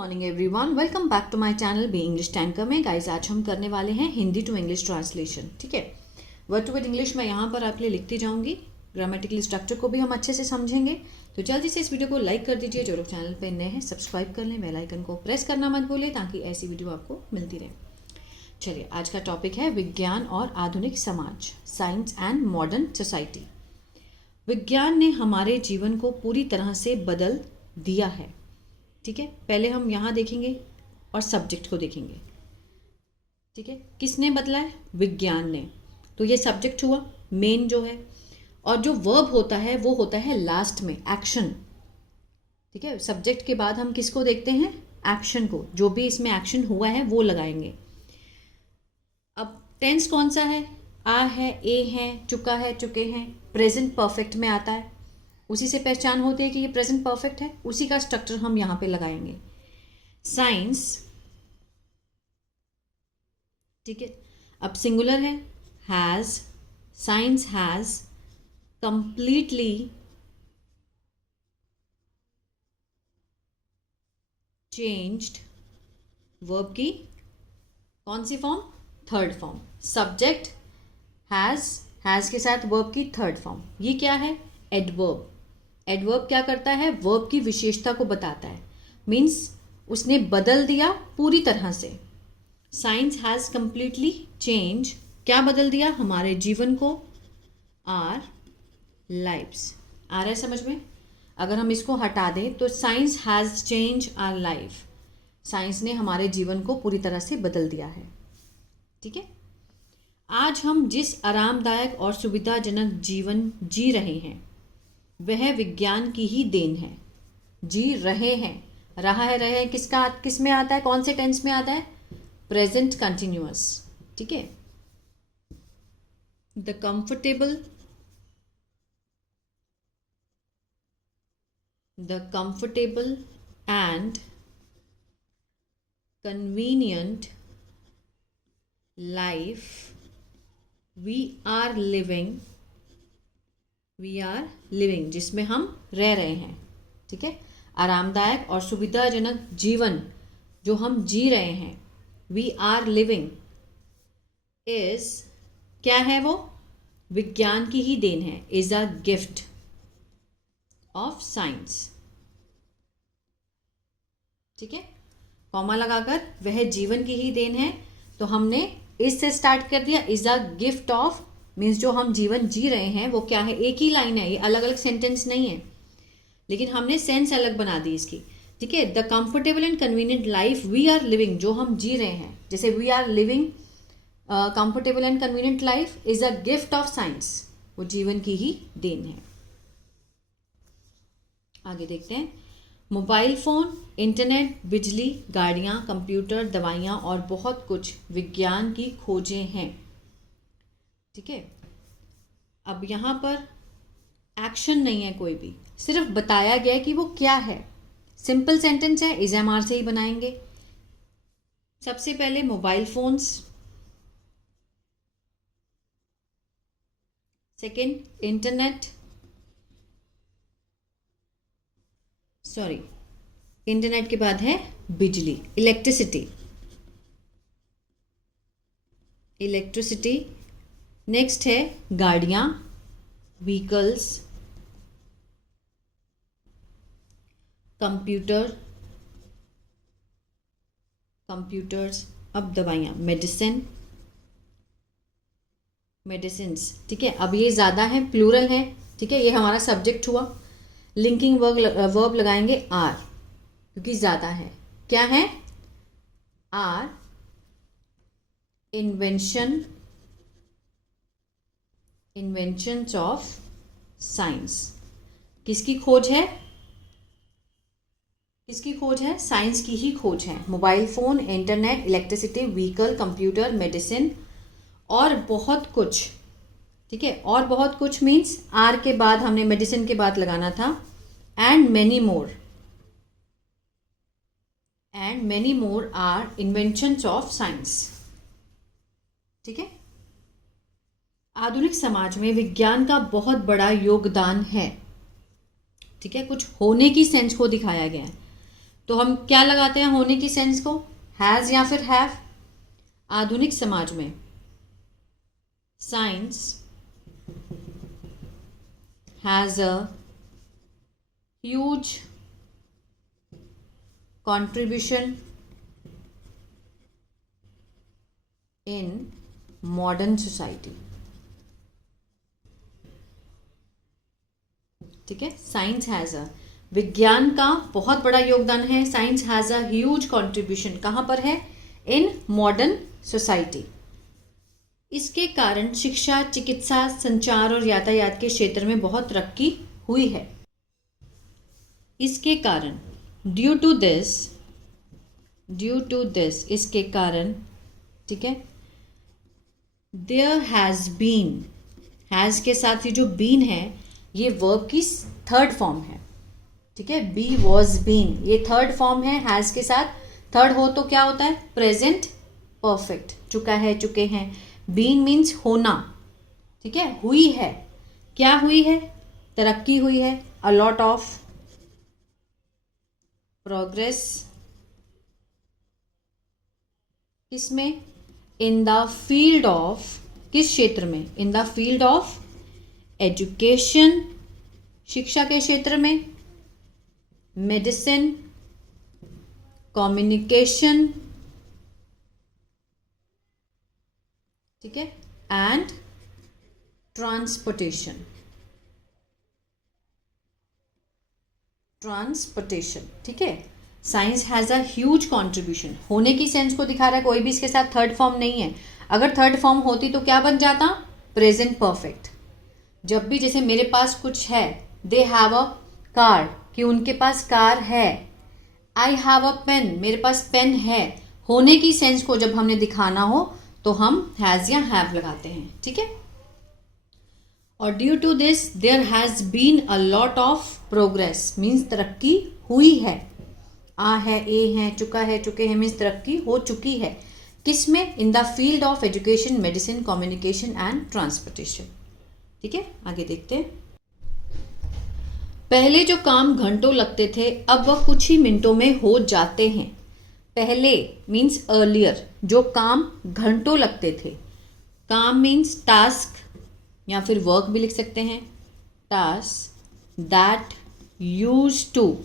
Morning everyone, welcome back to my channel B English tanker में। Guys, आज हम करने वाले हैं हिंदी टू इंग्लिश ट्रांसलेशन। ठीक है, वर्ड टू वर्ड इंग्लिश मैं यहाँ पर आपके लिए लिखती जाऊँगी। ग्रामेटिकल स्ट्रक्चर को भी हम अच्छे से समझेंगे। तो जल्दी से इस वीडियो को लाइक कर दीजिए। जो लोग चैनल पर नए हैं सब्सक्राइब कर लें, बेल आइकन को प्रेस करना मत भूलें ताकि ऐसी वीडियो आपको मिलती रहे। चलिए, आज का टॉपिक है विज्ञान और आधुनिक समाज, साइंस एंड मॉडर्न सोसाइटी। विज्ञान ने हमारे जीवन को पूरी तरह से बदल दिया है। ठीक है, पहले हम यहाँ देखेंगे और सब्जेक्ट को देखेंगे। ठीक है, किसने बदला है? विज्ञान ने। तो ये सब्जेक्ट हुआ मेन जो है, और जो वर्ब होता है वो होता है लास्ट में, एक्शन। ठीक है, सब्जेक्ट के बाद हम किसको देखते हैं? एक्शन को। जो भी इसमें एक्शन हुआ है वो लगाएंगे। अब टेंस कौन सा है? आ है, ए है, चुका है, चुके हैं। प्रेजेंट परफेक्ट में आता है, उसी से पहचान होती है कि ये प्रेजेंट परफेक्ट है। उसी का स्ट्रक्चर हम यहाँ पे लगाएंगे। साइंस, ठीक है, अब सिंगुलर है, has. Science has completely changed. Verb की कौन सी form? Third form. Subject has के साथ वर्ब की थर्ड फॉर्म। ये क्या है? एडवर्ब। एडवर्ब क्या करता है? वर्ब की विशेषता को बताता है। मीन्स उसने बदल दिया पूरी तरह से। साइंस हैज कंप्लीटली चेंज, क्या बदल दिया? हमारे जीवन को। Our lives. आ रहा है समझ में? अगर हम इसको हटा दें तो science has change our life. Science ने हमारे जीवन को पूरी तरह से बदल दिया है। ठीक है, आज हम जिस आरामदायक और सुविधाजनक जीवन जी रहे हैं वह विज्ञान की ही देन है। जी रहे हैं, रहा है, रहे किसका, किस में आता है? कौन से टेंस में आता है? Present continuous. ठीक है, the comfortable and convenient life we are living, जिसमें हम रह रहे हैं। ठीक है, आरामदायक और सुविधाजनक जीवन जो हम जी रहे हैं, वी आर लिविंग, इज, क्या है वो? विज्ञान की ही देन है। Is a gift of science. ठीक है, कॉमा लगाकर वह जीवन की ही देन है। तो हमने इससे स्टार्ट कर दिया। Is a gift of means जो हम जीवन जी रहे हैं वो क्या है? एक ही लाइन है, ये अलग अलग सेंटेंस नहीं है, लेकिन हमने सेंस अलग बना दी इसकी। ठीक है, the comfortable and convenient life we are living, जो हम जी रहे हैं, जैसे we are living comfortable and convenient life is a gift of science, वो जीवन की ही देन है। आगे देखते हैं। मोबाइल फ़ोन, इंटरनेट, बिजली, गाड़ियाँ, कंप्यूटर, दवाइयाँ और बहुत कुछ विज्ञान की खोजें हैं। ठीक है, अब यहाँ पर एक्शन नहीं है कोई भी, सिर्फ बताया गया है कि वो क्या है। सिंपल सेंटेंस है, इज एम आर से ही बनाएंगे। सबसे पहले mobile phones, second internet, internet के बाद है बिजली, इलेक्ट्रिसिटी। नेक्स्ट है गाड़ियाँ, व्हीकल्स, कंप्यूटर्स। अब दवाइयाँ, मेडिसिन्स। ठीक है, अब ये ज़्यादा है, प्लूरल है। ठीक है, ये हमारा सब्जेक्ट हुआ। लिंकिंग वर्ब लगाएंगे आर, क्योंकि ज़्यादा है। क्या है? Are inventions of science. किसकी खोज है? साइंस की ही खोज है। Mobile phone, internet, electricity, vehicle, computer, medicine और बहुत कुछ। ठीक है, और बहुत कुछ मीन्स आर के बाद हमने मेडिसिन के बाद लगाना था। And many more are inventions of science. ठीक है, आधुनिक समाज में विज्ञान का बहुत बड़ा योगदान है। ठीक है, कुछ होने की सेंस को दिखाया गया है। तो हम क्या लगाते हैं होने की सेंस को, हैज़ या फिर हैव। आधुनिक समाज में science has a huge contribution in modern society। ठीक है, साइंस हैज़ अ, विज्ञान का बहुत बड़ा योगदान है। Science has a huge contribution कहाँ पर है, इन मॉडर्न सोसाइटी। इसके कारण शिक्षा, चिकित्सा, संचार और यातायात के क्षेत्र में बहुत तरक्की हुई है। इसके कारण ड्यू टू दिस इसके कारण, ठीक है, देयर हैज़ बीन, हैज़ के साथ ये जो बीन है ये वर्ब की थर्ड फॉर्म है। ठीक है, बी वॉज बीन, ये थर्ड फॉर्म है। हैज़ के साथ थर्ड हो तो क्या होता है, प्रेजेंट परफेक्ट, चुका है, चुके हैं। बीन मीन्स होना, ठीक है, हुई है, क्या हुई है, तरक्की हुई है, अ लॉट ऑफ प्रोग्रेस। किसमें, इन द फील्ड ऑफ, किस क्षेत्र में, in the field of education, शिक्षा के क्षेत्र में, मेडिसिन, कम्युनिकेशन, ठीक है, एंड ट्रांसपोर्टेशन, ठीक है। Science has a huge contribution, होने की सेंस को दिखा रहा है, कोई भी इसके साथ थर्ड फॉर्म नहीं है। अगर थर्ड फॉर्म होती तो क्या बन जाता, प्रेजेंट परफेक्ट। जब भी जैसे मेरे पास कुछ है, दे हैव अ कार, कि उनके पास कार है। आई हैव अ पेन, मेरे पास पेन है। होने की सेंस को जब हमने दिखाना हो तो हम हैज़ या हैव लगाते हैं, ठीक है। और due to this there has been a lot of progress, means तरक्की हुई है। आ है, ए है, चुका है, चुके हैं, मीन्स तरक्की हो चुकी है। किसमें, in the field of education, medicine, communication and transportation. ठीक है, आगे देखते हैं। पहले जो काम घंटों लगते थे अब वह कुछ ही मिनटों में हो जाते हैं। पहले मीन्स अर्लियर, जो काम घंटों लगते थे। काम मीन्स टास्क या फिर वर्क भी लिख सकते हैं। Task that use to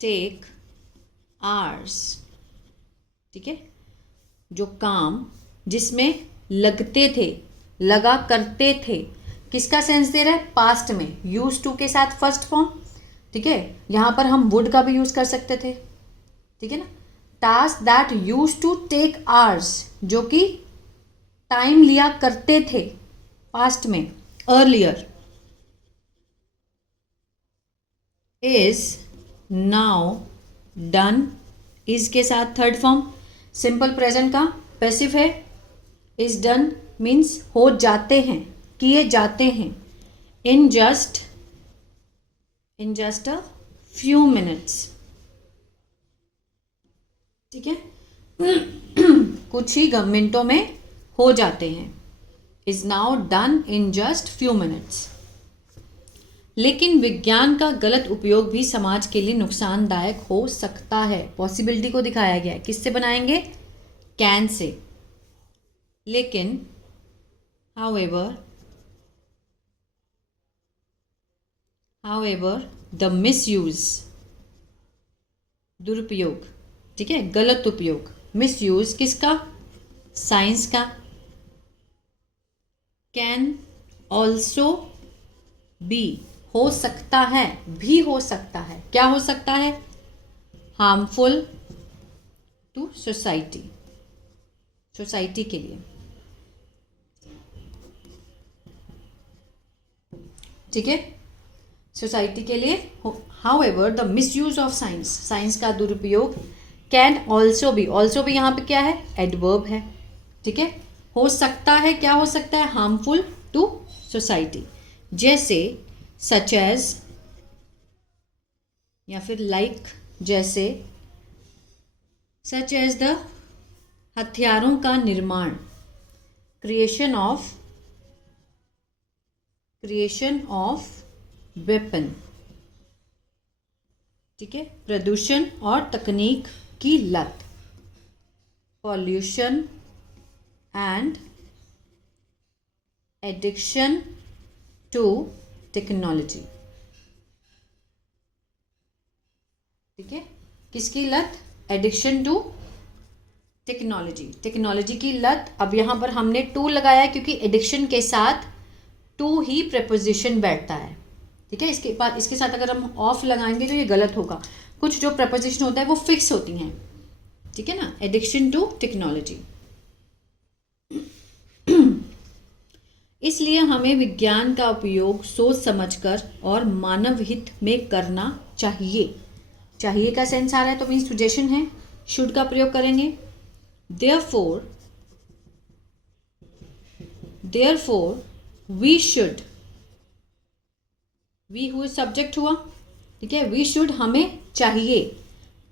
take hours, ठीक है, जो काम जिसमें लगते थे, लगा करते थे। किसका सेंस दे रहा है, पास्ट में, यूज टू के साथ फर्स्ट फॉर्म, ठीक है। यहां पर हम वुड का भी यूज कर सकते थे, ठीक है ना। Task that use to take hours, जो कि टाइम लिया करते थे पास्ट में, earlier, is now done, is के साथ थर्ड फॉर्म, सिंपल प्रेजेंट का पैसिव है। इज डन मीन्स हो जाते हैं, किए जाते हैं। In just a few minutes, ठीक है, कुछ ही मिनटों में हो जाते हैं। Is now done in just few minutes. लेकिन विज्ञान का गलत उपयोग भी समाज के लिए नुकसानदायक हो सकता है। पॉसिबिलिटी को दिखाया गया है, किससे बनाएंगे, कैन से। लेकिन however the misuse, दुरुपयोग, ठीक है, गलत उपयोग, मिसयूज किसका, साइंस का। कैन ऑल्सो बी, हो सकता है, भी हो सकता है, क्या हो सकता है, हार्मफुल टू सोसाइटी, सोसाइटी के लिए, ठीक है, सोसाइटी के लिए। However the misuse of science, science का दुरुपयोग, कैन ऑल्सो बी, ऑल्सो भी यहाँ पे क्या है, एडवर्ब है, ठीक है। हो सकता है, क्या हो सकता है, हार्मफुल टू सोसाइटी, जैसे सच एज या फिर लाइक, जैसे सच एज द हथियारों का निर्माण, क्रिएशन ऑफ वेपन, ठीक है, प्रदूषण और तकनीक की लत, pollution and addiction to technology. ठीक है, किसकी लत? एडिक्शन टू टेक्नोलॉजी, टेक्नोलॉजी की लत। अब यहाँ पर हमने टू लगाया क्योंकि एडिक्शन के साथ टू ही प्रपोजिशन बैठता है। ठीक है, इसके बाद इसके साथ अगर हम ऑफ लगाएंगे तो ये गलत होगा। कुछ जो प्रपोजिशन होता है वो फिक्स होती हैं। ठीक है ना, एडिक्शन टू टेक्नोलॉजी। इसलिए हमें विज्ञान का उपयोग सोच समझकर और मानव हित में करना चाहिए। चाहिए का सेंस आ रहा है तो मीन्स सजेशन है, शुड का प्रयोग करेंगे। therefore we should, we who subject हुआ। ठीक है, we should हमें चाहिए,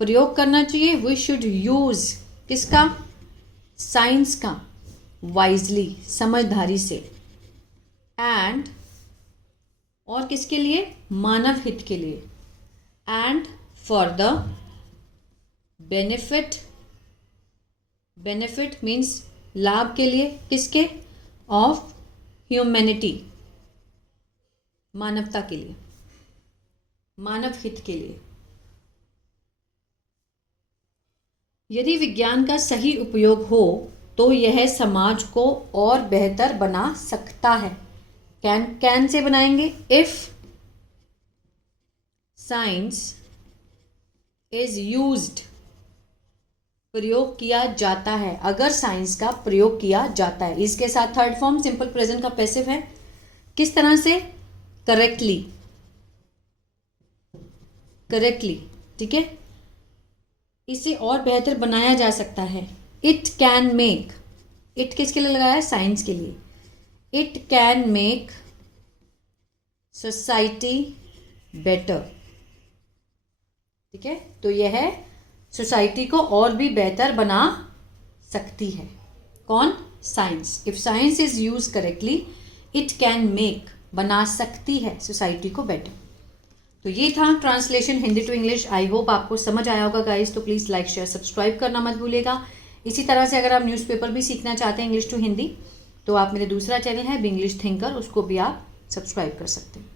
प्रयोग करना चाहिए। we should use किसका? साइंस का, वाइजली समझदारी से, एंड और किसके लिए? मानव हित के लिए, and for the benefit, benefit means लाभ के लिए, किसके? ऑफ ह्यूमैनिटी, मानवता के लिए, मानव हित के लिए। यदि विज्ञान का सही उपयोग हो तो यह समाज को और बेहतर बना सकता है। कैन से बनाएंगे, इफ साइंस इज यूज्ड, प्रयोग किया जाता है, अगर साइंस का प्रयोग किया जाता है। इसके साथ थर्ड फॉर्म सिंपल प्रेजेंट का पैसिव है। किस तरह से? Correctly, correctly. ठीक है, इसे और बेहतर बनाया जा सकता है। इट कैन मेक, इट किसके लिए लगाया है? साइंस के लिए। It can make society better. ठीक है, तो यह सोसाइटी को और भी बेहतर बना सकती है। कौन? Science. If science is use correctly, it can make, बना सकती है सोसाइटी को बेटर। तो ये था translation Hindi to English. I hope आपको समझ आया होगा गाइस। तो प्लीज़ लाइक शेयर सब्सक्राइब करना मत भूलिएगा। इसी तरह से अगर आप न्यूज़पेपर भी सीखना चाहते हैं इंग्लिश टू हिंदी तो आप मेरे दूसरा चैनल है बी इंग्लिश थिंकर, उसको भी आप सब्सक्राइब कर सकते हैं।